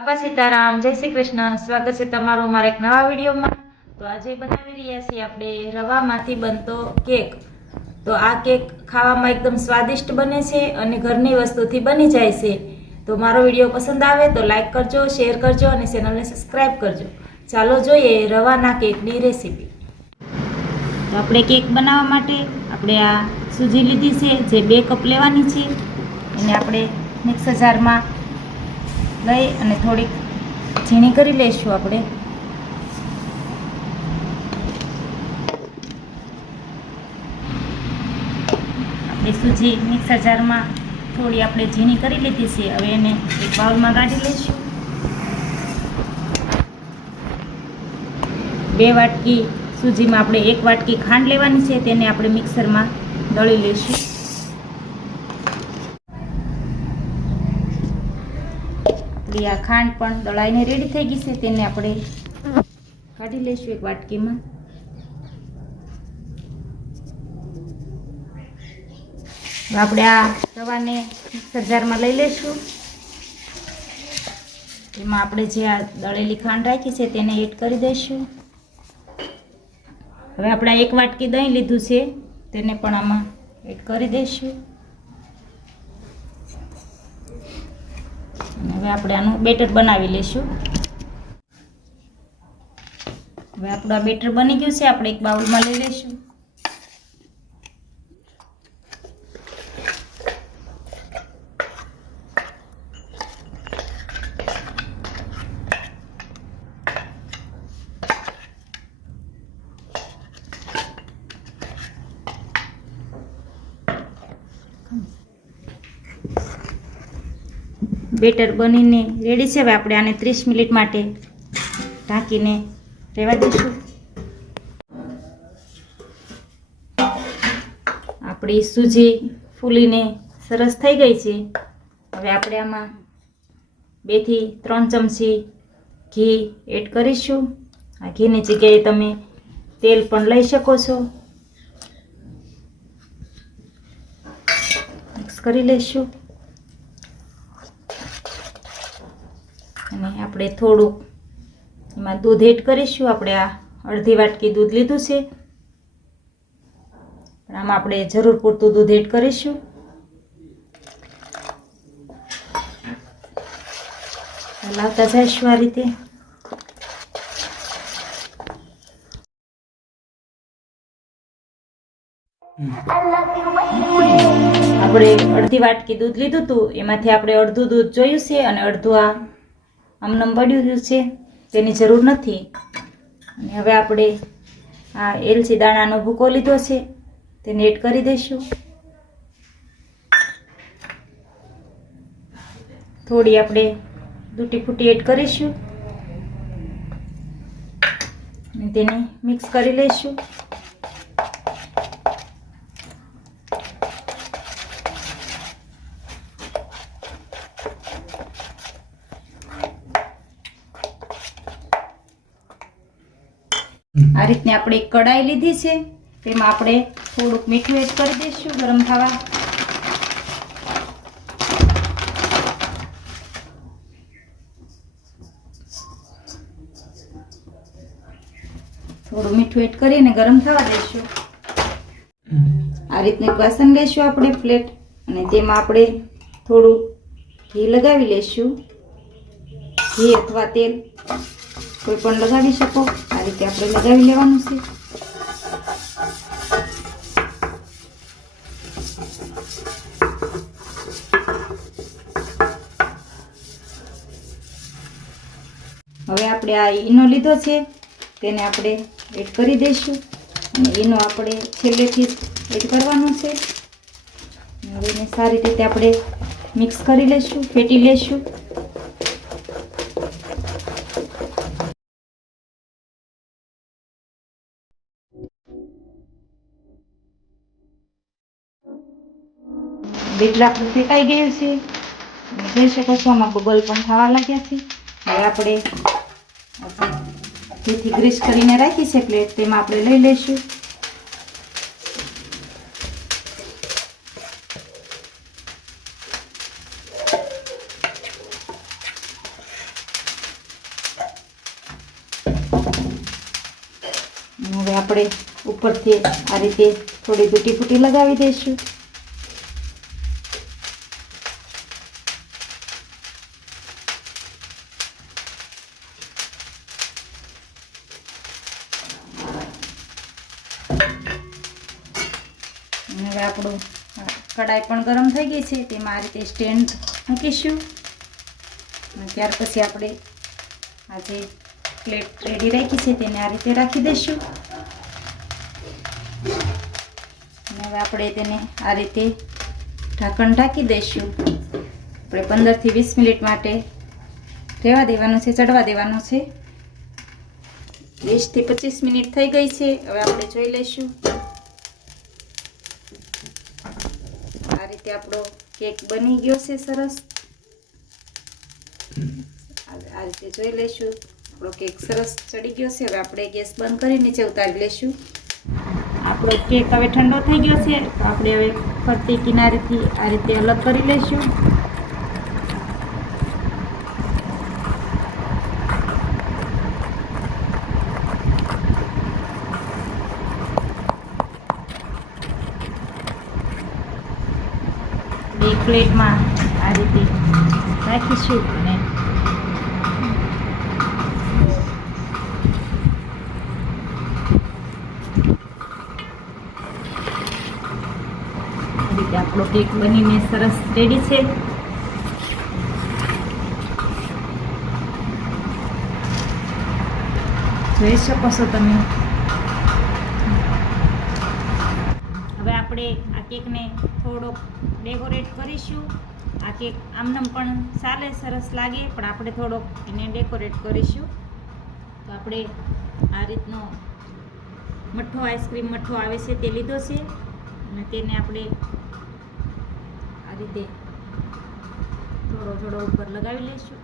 બાપા સીતારામ, જય શ્રી કૃષ્ણ। સ્વાગત છે તમારું મારા એક નવા વિડીયોમાં। તો આજે બનાવી રહ્યા છીએ આપણે રવામાંથી બનતો કેક। તો આ કેક ખાવામાં એકદમ સ્વાદિષ્ટ બને છે અને ઘરની વસ્તુથી બની જાય છે। તો મારો વિડીયો પસંદ આવે તો લાઈક કરજો, શેર કરજો અને ચેનલને સબસ્ક્રાઈબ કરજો। ચાલો જોઈએ રવાના કેકની રેસીપી। તો આપણે કેક બનાવવા માટે આપણે આ સૂજી લીધી છે, જે 2 કપ લેવાની છે। એને આપણે મિક્સર જારમાં લઈ અને થોડીક ઝીણી કરી લઈશું। આપણે સૂજી મિક્સર જારમાં થોડી આપણે ઝીણી કરી લીધી છે। હવે એને એક બાઉલમાં કાઢી લઈશું। 2 વાટકી સૂજીમાં આપણે 1 વાટકી ખાંડ લેવાની છે, તેને આપણે મિક્સરમાં દળી લઈશું। આ ખાંડ પણ દળાઈને રેડી થઈ ગઈ છે, તેને આપણે કાઢી લઈશું એક વાટકીમાં। આપણે આ રવાને મિક્સર જારમાં લઈ લઈશું। એમાં આપણે જે આ દળેલી ખાંડ રાખી છે તેને એડ કરી દઈશું। હવે આપણે 1 વાટકી દહીં લીધું છે, તેને પણ આમાં એડ કરી દઈશું। હવે આપણે આનું બેટર બનાવી લઈશું। હવે આપણું આ બેટર બની ગયું છે, આપણે એક બાઉલમાં લઈ લઈશું। બેટર બનીને રેડી છે। હવે આપણે આને 30 મિનિટ માટે ઢાંકીને રહેવા દઈશું। આપણી સૂજી ફૂલીને સરસ થઈ ગઈ છે। હવે આપણે આમાં 2 થી 3 ચમચી ઘી એડ કરીશું। આ ઘીની જગ્યાએ તમે તેલ પણ લઈ શકો છો। મિક્સ કરી લઈશું અને આપણે થોડુંક એમાં દૂધ એડ કરીશું। આપણે આ અડધી વાટકી દૂધ લીધું છે, પણ આમાં આપણે જરૂર પૂરતું દૂધ એડ કરીશું। હલાવતા જઈશું આ રીતે। આપણે અડધી વાટકી દૂધ લીધું હતું, એમાંથી આપણે અડધું દૂધ જોયું છે અને અડધું આ આમનામ પડ્યું છે, તેની જરૂર નથી। અને હવે આપણે આ એલચી દાણાનો ભૂકો લીધો છે, તેને એડ કરી દઈશું। થોડી આપણે તૂટી ફૂટી એડ કરીશું અને તેને મિક્સ કરી લઈશું। આ રીતની આપણે એક કડાઈ લીધી છે, તેમાં આપણે થોડુંક મીઠું એડ કરી દઈશું ગરમ થવા। થોડું મીઠું એડ કરીને ગરમ થવા દઈશું। આ રીતનું વાસણ લઈશું આપણે પ્લેટ, અને તેમાં આપણે થોડું ઘી લગાવી લઈશું। ઘી અથવા તેલ કોઈ પણ લગાવી શકો। આ રીતે આપણે લગાવી લેવાનું છે। હવે આપણે આ ઈનો લીધો છે, તેને આપણે એડ કરી દઈશું અને ઈનો આપણે છેલ્લેથી એડ કરવાનું છે। હવે એને સારી રીતે આપણે મિક્સ કરી લઈશું, ફેટી લઈશું। બેટર આપણું ફેટાઈ ગયું છે, જોઈ શકો છો આમાં બબલ પણ થવા લાગ્યા છે। હવે આપણે જેથી ગ્રીસ કરીને રાખી છે પ્લેટ, તેમાં આપણે લઈ લઈશું। હવે આપણે ઉપરથી આ રીતે થોડી તૂટી ફૂટી લગાવી દઈશું. હવે આપણું કડાઈ પણ ગરમ થઈ ગઈ છે, તેમાં આ રીતે સ્ટેન્ડ મૂકીશું. અને ત્યાર પછી આપણે આ જે પ્લેટ રેડી રાખી છે તેને આ રીતે રાખી દઈશું. અને હવે આપણે તેને આ રીતે ઢાંકણ ઢાંકી દઈશું. આપણે 15 થી 20 મિનિટ માટે રહેવા દેવાનું છે, ચડવા દેવાનું છે. 20 થી 25 મિનિટ થઈ ગઈ છે. હવે આપણે જોઈ લઈશું. આ રીતે આપણો કેક બની ગયો છે સરસ. આ રીતે જોઈ લઈશું. આપણો કેક સરસ ચડી ગયો છે. હવે આપણે ગેસ બંધ કરી નીચે ઉતારી લઈશું. આપણો કેક હવે ઠંડો થઈ ગયો છે, તો આપણે હવે ફરતી કિનારેથી આ રીતે અલગ કરી લઈશું. એક પ્લેટમાં આ રીતે રાખીશું અને આપણો કેક બનીને સરસ રેડી છે. જોઈ શકો છો તમે. હવે આપણે આ કેકને થોડોક ડેકોરેટ કરીશું. આ કેક આમનામ પણ ચાલે, સરસ લાગે, પણ આપણે થોડોક એને ડેકોરેટ કરીશું. તો આપણે આ રીતનો મઠ્ઠો, આઈસ્ક્રીમ મઠ્ઠો આવે છે તે લીધો છે અને તેને આપણે આ રીતે થોડો થોડો ઉપર લગાવી લઈશું.